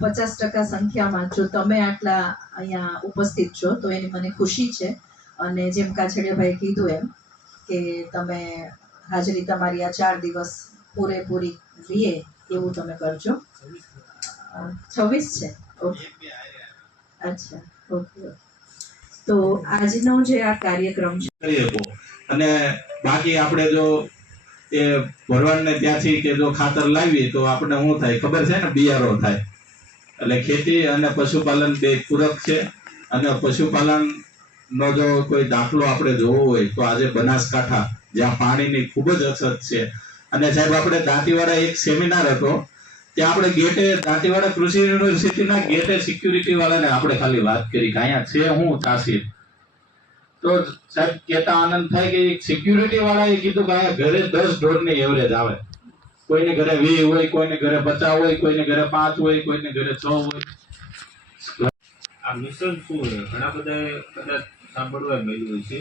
પચાસ ટકા સંખ્યામાં જો તમે આટલા અહીંયા ઉપસ્થિત છો, તો એની મને ખુશી છે. અને જેમ કાછડિયાભાઈ કીધું એમ કે તમે હાજરી તમારી આ ચાર દિવસ પૂરેપૂરી રીએ એવું તમે કરજો. છવ્વીસ છે? ઓકે. અચ્છા, ઓકે તો આજનો જે આ કાર્યક્રમ છે. અને બાકી આપણે જો એ ભરવાડને ત્યાંથી કે જો ખાતર લાવીએ તો આપણે શું થાય? ખબર છે ને? બિયારો થાય. એટલે ખેતી અને પશુપાલન બે પૂરક છે. અને પશુપાલન નો જો કોઈ દાખલો આપણે જોવો હોય તો આજે બનાસકાંઠા, જ્યાં પાણીની ખૂબ જ અછત છે. અને સાહેબ, આપણે દાંતીવાડા એક સેમિનાર હતો. ત્યાં આપણે ગેટે, દાંતીવાડા કૃષિ યુનિવર્સિટીના ગેટે સિક્યુરિટી વાળાને આપણે ખાલી વાત કરી કે અહીંયા છે હું તાસીર. તો સાહેબ કેતા આનંદ થાય કે એક સિક્યુરિટી વાળાએ કીધું કે ઘરે દસ ઢોરની એવરેજ આવે. કોઈને ઘરે વી હોય, કોઈને ઘરે પચાસ હોય, કોઈને ઘરે પાંચ હોય, કોઈને ઘરે છ હોય. આ મિશન શું હોય ઘણા બધા કદાચ સાંભળવા મળ્યું હોય છે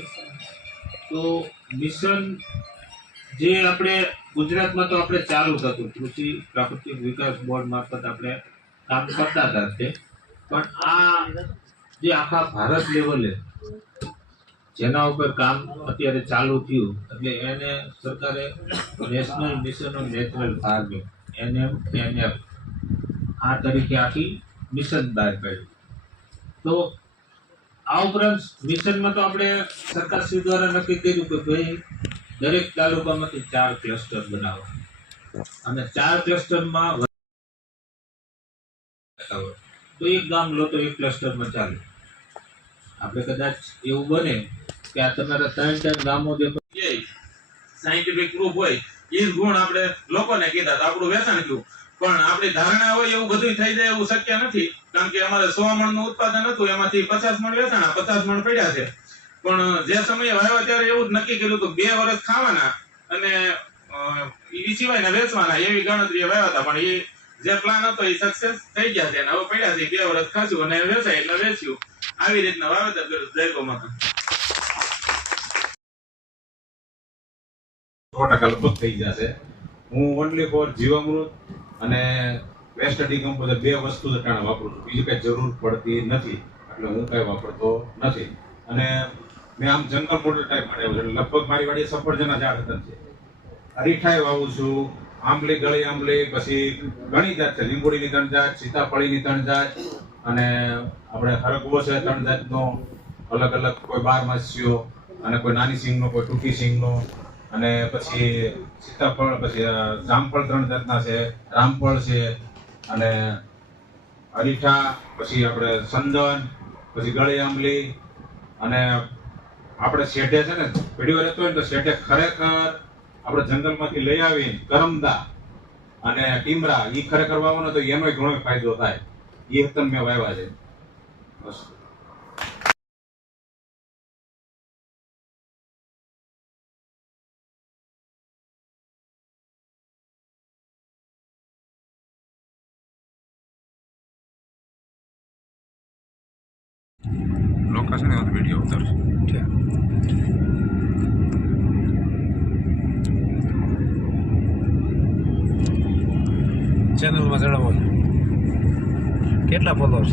તો મિશન જે આપણે ગુજરાતમાં તો આપણે ચાલુ થતું. કૃષિ પ્રાકૃતિક વિકાસ બોર્ડ મારફત આપણે કામ કરતા હતા તે. પણ આ જે આખા ભારત લેવલે જેના ઉપર કામ અત્યારે ચાલુ થયું, એટલે એને સરકારે national mission on natural farming NMNF, આ તરીકે આખી મિશન બહાર પાડ્યું તો આ ઉપરાંત મિશનમાં તો આપણે સરકારશ્રી દ્વારા નક્કી કર્યું કે ભાઈ, દરેક તાલુકામાંથી ચાર ક્લસ્ટર બનાવો. અને ચાર ક્લસ્ટરમાં તો એક ગામ લો તો એક ક્લસ્ટરમાં ચાલે. આપણે કદાચ એવું બને કે આ તમારા ત્રણ ત્રણ ગામો જે સાયન્ટિફિક પ્રૂફ હોય એ ગુણ આપણે લોકોને કીધા તો આપણું વેચાણ થયું પણ આપણી ધારણા હોય એવું બધું થઈ જાય એવું શક્ય નથી. કારણ કે અમારે સો મણનું ઉત્પાદન હતું, એમાંથી પચાસ મણ વેચાણા પચાસ મણ પડ્યા છે. પણ જે સમયે વાવ્યા ત્યારે એવું જ નક્કી કર્યું હતું, બે વર્ષ ખાવાના અને એ સિવાય વેચવાના એવી ગણતરી વાવ્યા હતા. પણ એ જે પ્લાન હતો એ સક્સેસ થઈ ગયા છે. અને હવે પડ્યા છે, બે વર્ષ ખાશું અને વેચાય એટલે વેચ્યું. આવી રીતના વાવેતર કર્યું જયગોમાં સો ટકા લગભગ થઈ જશે. હું ઓનલી ફોર જીવામૃત અને વેસ્ટ ડિકમ્પોઝર બે વસ્તુ જ અટાણે વાપરું છું. બીજું કાંઈ જરૂર પડતી નથી. એટલે હું કાંઈ વાપરતો નથી. અને મેં આમ જંગલ મોટર ટાઈપ બનાવ્યું એટલે લગભગ મારી વાડી સફરજના ઝાડ હતા છે. અરીઠાએ વાવું છું, આંબલી, ગળી આંબલી, પછી ઘણી જાત છે. લીંબોડીની ત્રણ જાત, સીતાફળીની ત્રણ જાત અને આપણે હરગવો છે ત્રણ જાતનો. અલગ અલગ કોઈ બાર માસ્યો અને કોઈ નાની સિંગનો, કોઈ ટૂંકી સિંગનો. અને પછી સીતાફળ, પછી જામફળ ત્રણ જાતના છે, રામફળ છે, અને અરીઠા પછી આપણે સંદન, પછી ગળી આંબલી, અને આપણે શેઢે છે ને ભીડીઓ રહેતો હોય તો શેઢે ખરેખર આપણે જંગલમાંથી લઈ આવીને કરમદા અને ટીમરા એ ખરેખર વાવવાનો તો એનો ઘણો ફાયદો થાય. એ હતન મેં વાવ્યા છે. લોકેશન એવો વીડિયો ઉતારશે ચેનલમાં છો કેટલા ફોલોઅર્સ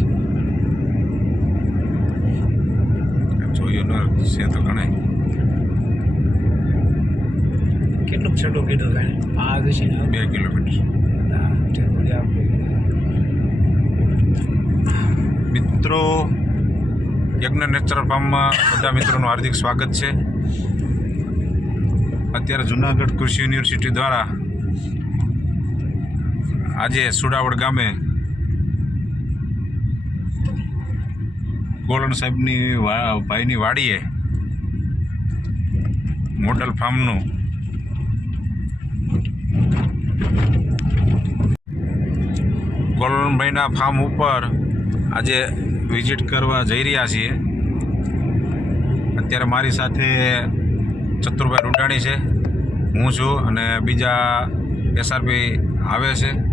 જોયું ન છે તો ગણાય કેટલું છેટું કીધું જાણે પાંચ ને બે કિલોમીટર. મિત્રો યજ્ઞ નેચરલ ફાર્મમાં બધા મિત્રોનું હાર્દિક સ્વાગત છે. અત્યારે જુનાગઢ કૃષિ યુનિવર્સિટી દ્વારા આજે સુડાવડ ગામે ગોલણ સાહેબની ભાઈની વાડીએ મોડલ ફાર્મનું ગોલણભાઈના ફાર્મ ઉપર આજે વિઝિટ કરવા જઈ રહ્યા છીએ. અત્યારે મારી સાથે ચતુરભાઈ રૂડાણી છે. હું છું અને બીજા એસઆરપી આવે છે.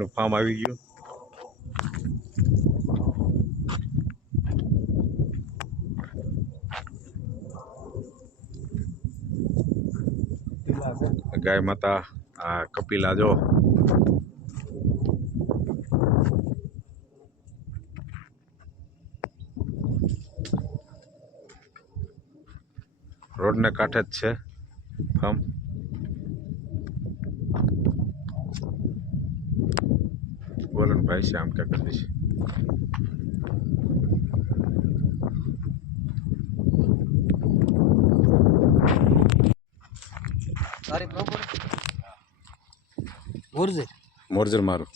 ગોલનભાઈનું ફાર્મ આવી ગયું. ગાય માતા આ કપિલા જો. રોડને કાંઠે જ છે ફાર્મ. ગોલનભાઈ છે આમ ક્યાં કરી છે તારી મોરજર મારું.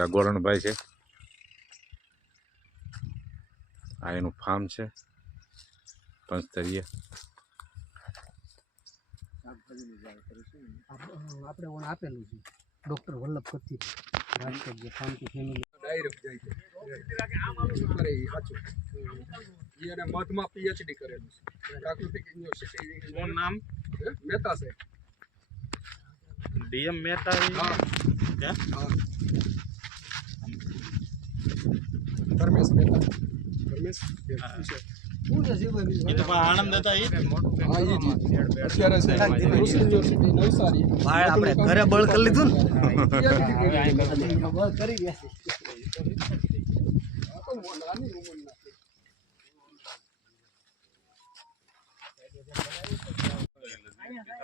આ ગોરણભાઈ છે. આ એનું ફાર્મ છે. પંચતરીય આપણે આપેલું છે. ડૉક્ટર વલ્લભ કથિર રાજકોટ જે શાંતિ ફેમિલી ડાયરેક્ટ જાય છે અરે એ સાચું ઈ એને મધમાં પીએચડી કરેલું છે પ્રાકૃતિક યુનિવર્સિટી શું નામ મહેતા સાહેબ ડીએમ મહેતા હા ક્યાં? હા ધર્મેશ મહેતા ધર્મેશ આપણે ઘરે બળ કરી લીધું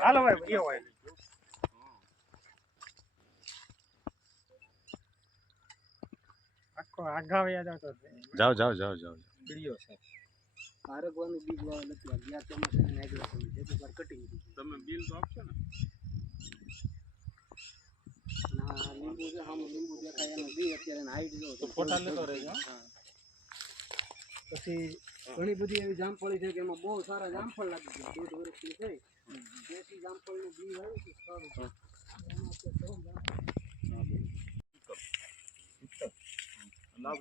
હાલો ભાઈ ભાઈ આખો આઘા વ્યા જતો જાઓ જાઓ જાઓ જાઓ. ભારગવાનું બીજ વાવ નથી આ ગયા ચોમાસાની નાગલા તમે જે વાર કટિંગ તમે બિલ તો આપશો ને? ના લીંબુ છે આમ લીંબુ દેખાય એનું બી અત્યારે એની હાઈટ જો તો ફોટા લેતો રહેજો પછી ઘણી બધી એવી જામફળી છે કે એમાં બહુ સારા જામફળ લાગી ગયા. દોઢ વર્ષની થઈ. દેશી જામફળનું બી આવ્યું છે સારું. એમાં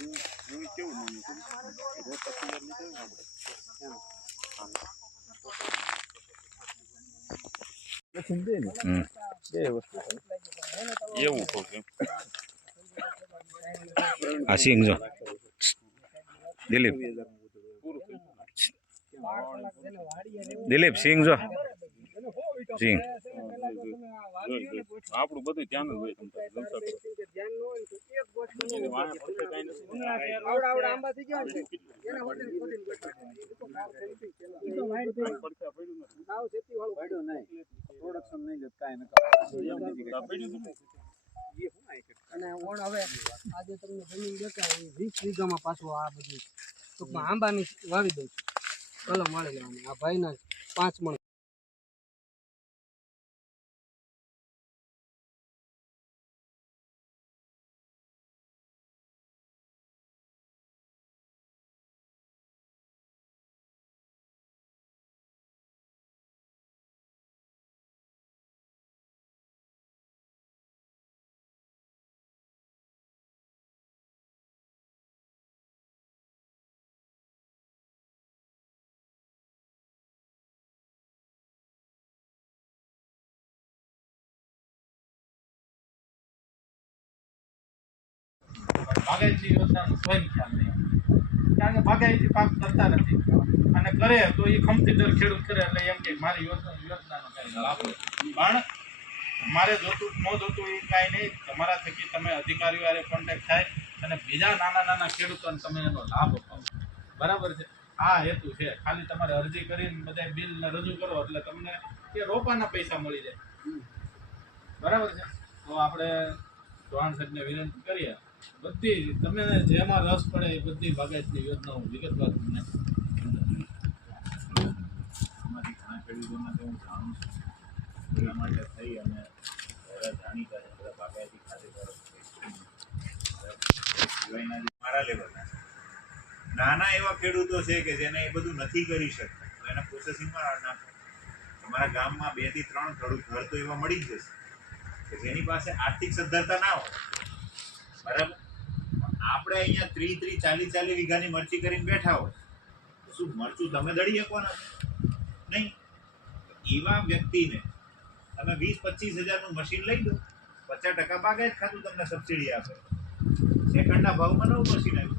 હમ એવું આ સિંગ જો દિલીપ દિલીપ સિંગ જો સિંગ આપણું બધું ધ્યાન જ હોય પ્રોડક્શન નહીં અને ઓણ હવે આજે તમને જમીન દેખાય વીસ વીઘામાં પાછું આ બધું. ટૂંકમાં આંબાની વાવી દઉં છું કલમ વાળી લેવાની. આ ભાઈના પાંચ મણ બાગાયતી યોજનાનો સ્વયં ખ્યાલ નહીં. કારણ કે બાગાયતી પાક કરતા નથી. અને કરે તો એ ખમતી દર ખેડૂત કરે એટલે એમ કે મારી યોજના, યોજનાનો કાંઈ લાભ પણ મારે જોતું, ન જોતું એ કાંઈ નહીં. તમારા થકી તમે અધિકારીઓ કોન્ટેક્ટ થાય અને બીજા નાના નાના ખેડૂતોને તમે એનો લાભ અપાવો બરાબર છે? આ હેતુ છે. ખાલી તમારે અરજી કરીને બધા બિલ રજૂ કરો એટલે તમને કે રોપાના પૈસા મળી જાય. બરાબર છે? તો આપણે ચૌહાણ સાહેબને વિનંતી કરીએ. બધી તમે જેમાં રસ પડે એ બધી બાગાયતની યોજનાઓ, વિગતવાર તમને નાના એવા ખેડૂતો છે કે જેને એ બધું નથી કરી શકતા એના પ્રોસેસિંગમાં નાખો. તમારા ગામમાં બેથી ત્રણ ઘર તો એવા મળી જશે. કે જેની પાસે આર્થિક સદ્ધરતા ના હોય બરાબર? આપણે અહીંયા ત્રી ત્રી ચાલી ચાલી વીઘાની મરચી કરીને બેઠા તો શું, મરચું તમે દળી શકવાના? નહીં. એવા વ્યક્તિને તમે વીસ પચીસ હજારનું મશીન લઈ દો. પચાસ ટકા બાગાયત ખાતું તમને સબસિડી આપે. સેકન્ડના ભાવમાં નવું મશીન આવ્યું.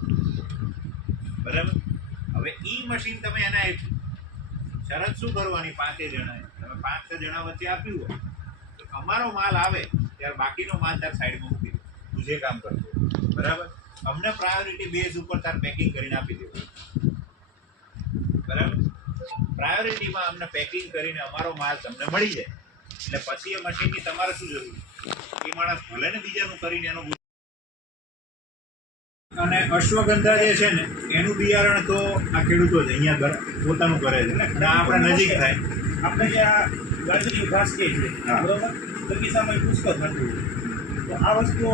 બરાબર? હવે ઈ મશીન તમે એને આપ્યું. શરત શું કરવાની પાંચે જણાએ? તમે પાંચ છ જણા વચ્ચે આપ્યું હોય. તો અમારો માલ આવે, ત્યારે બાકીનો માલ તાર સાઈડમાં તું જે કામ કરતો બરાબર? અમને પ્રાયોરિટી બેઝ ઉપર તાર પેકિંગ કરીને આપી દેવું. બરાબર? પ્રાયોરિટીમાં અમને પેકિંગ કરીને અમારો માલ તમને મળી જાય. એટલે પછી એ મશીનની તમારે શું જરૂર? એ માણસ ભલે ને બીજાનું કરીને એનો અને અશ્વગંધા જે છે ને એનું બિયારણ તો આ ખેડૂતો જ અહીંયા ઘર પોતાનું કરે છે ને આપણે નજીક થાય. આપણે આ ગાજરી ઘાસ કે છે. બરોબર? બગીચામાં પુષ્કળ થતું આ વસ્તુ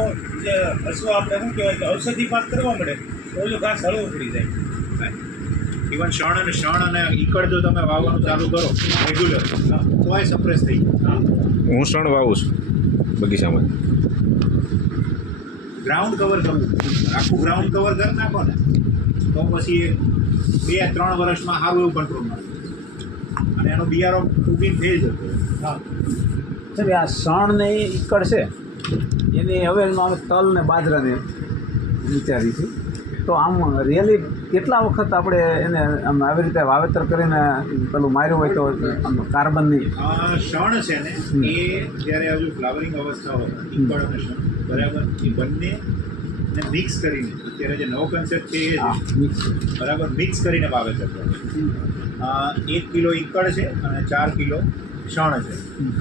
જે હસવો આપણે શું કહેવાય કે ઔષધિ પાક કરવા મળે તો ઓલું ઘાસ હળવું પડી જાય. ઇવન શણ અને શણ અને ઈકડ જો તમે વાવવાનું ચાલુ કરો રેગ્યુલર તો એ સપ્રેસ થઈ હું. શણ વાવું છું બગીચામાં. ગ્રાઉન્ડ કવર કરવું. આખું ગ્રાઉન્ડ કવર કરી નાખો ને તો પછી એ બે ત્રણ વર્ષમાં સારું એવું કંટ્રોલ મળે. અને એનો બિયારો ઊભી થઈ જતો. સાહેબ આ શણ ને એ ઈકડ છે? એની હવે એમાં અમે તલ ને બાજરાને વિચારી છે તો આમ રિયલી કેટલા વખત આપણે એને આમ આવી રીતે વાવેતર કરીને પેલું માર્યું હોય તો આમ કાર્બનની? શણ છે ને એ જ્યારે હજુ ફ્લાવરિંગ અવસ્થા હોય ઈકડ અને શણ બરાબર? એ બંને ને મિક્સ કરીને અત્યારે જે નવો કન્સેપ્ટ છે એ બરાબર? મિક્સ કરીને વાવેતર કરે. એક કિલો ઇંકળ છે અને ચાર કિલો શણ છે.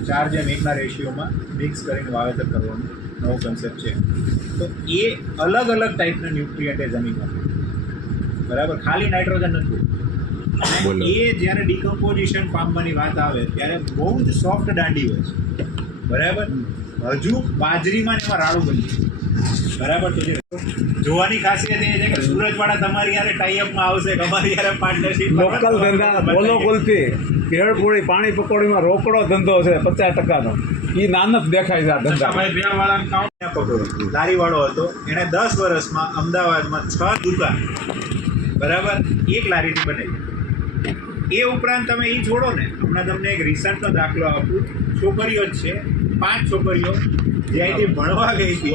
ચાર જેમ એકના રેશિયોમાં મિક્સ કરીને વાવેતર કરવાનું. નવો કન્સેપ્ટ છે. તો એ અલગ અલગ ટાઈપના ન્યુટ્રિયન્ટ એ જમીનમાં બરાબર? ખાલી નાઇટ્રોજન નથી એ જ્યારે ડિકમ્પોઝિશન પામવાની વાત આવે ત્યારે બહુ જ સોફ્ટ દાંડી હોય છે. બરાબર? હજુ બાજરીમાં એમાં રાડું બની છે. બરાબર? તો જે જોવાની ખાસિયત એ છે કે સુરજવાળા તમારી યારે ટાઈઅપમાં આવશે તમારી અમારી યારે પાર્ટનરશિપ લોકલ ધંધા બોલો બોલતી ભેળપૂરી પાણી પકોડીમાં રોકડો ધંધો છે પચાસ ટકાનો. એ નાનક દેખાય છે આ ધંધા પકડો લારીવાળો હતો. એણે દસ વર્ષમાં અમદાવાદમાં છ દુકાન બરાબર એક લારીથી બનાવી. એ ઉપરાંત તમે એ છોડો ને હમણાં તમને એક રિસર્ચનો દાખલો આપું. છોકરીઓ જ છે. પાંચ છોકરીઓ. જે અહીંથી ભણવા ગઈ હતી.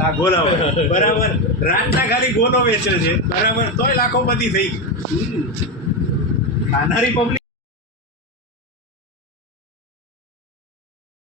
હા ગોલાવા બરાબર. રાતના ખાલી ગોનો વેચે છે. બરાબર. તોય લાખોપતિ થઈ ગઈ. ખાનારી પબ્લિક